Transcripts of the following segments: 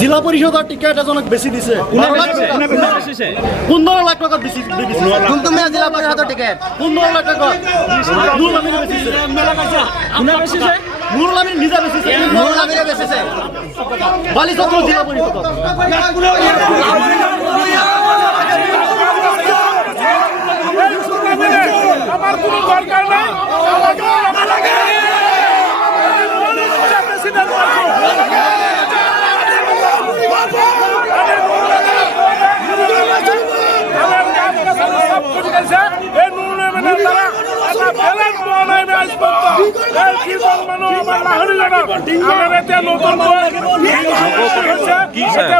জিলা পরিষদের টিকেট এজনক বেশি দিছে 15 লাখ টাকা বেশি দিছে তুমতুমিয়া জিলা পরিষদের টিকেট 15 লাখ টাকা নুরুল আমিন বেশিছে কোনা বেশিছে নুরুল আমিন নিজে বেশিছে নুরুল আমিন বেশিছে বালিচন্দ্র জিলা পরিষদ আমার কোনো দরকার নাই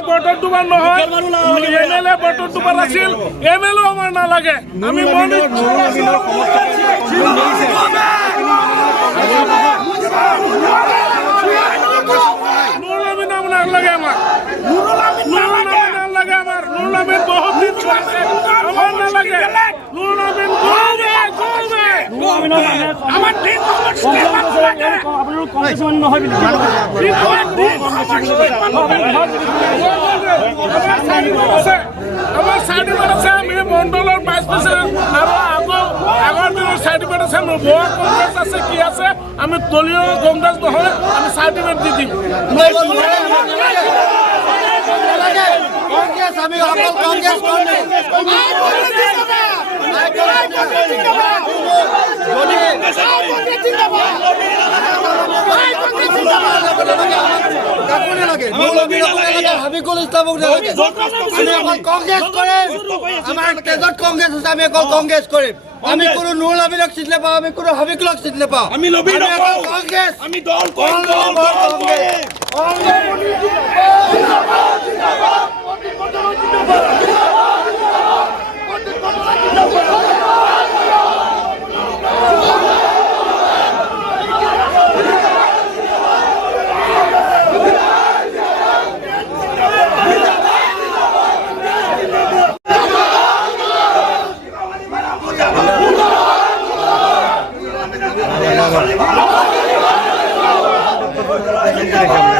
বটন ডুবার নহয় এমএলএ বটন ডুবার আছিল এমএলএ আমার না লাগে আমি মনে নুরুল আমিন নাম লাগে আমার নুরুল আমিন নাম লাগে আমার নুরুল আমিন বহুত দিন চলছে আমার না লাগে নুরুল আমিন আমার দিন আপনার কংগ্রেস মান্য হয় আমার সার্টিফিকেট আছে আমি মন্ডলের ভাইস প্রেসিডেন্ট আর আগৰ দিনৰ সাৰ্টিফিকেট আছে মোৰ বহুত কংগ্রেস আছে কি আছে আমি দলীয় কংগ্রেস নহয় আমি সার্টিফিকেট দি দিম কংগ্রেস আমি অকল কংগ্রেস করবে হাবিকুল ইসলামক আমি অকল কংগ্রেস কৰিম আমাৰ তেজত কংগ্ৰেস আছে আমি অকল কংগ্ৰেস কৰিম আমি কোনো নুরুল আমিনক চিনলে পাওঁ আমি কোনো হাবিকুলক চিনলে পাওঁ আমি লবি কংগ্রেস আমি দল Gracias.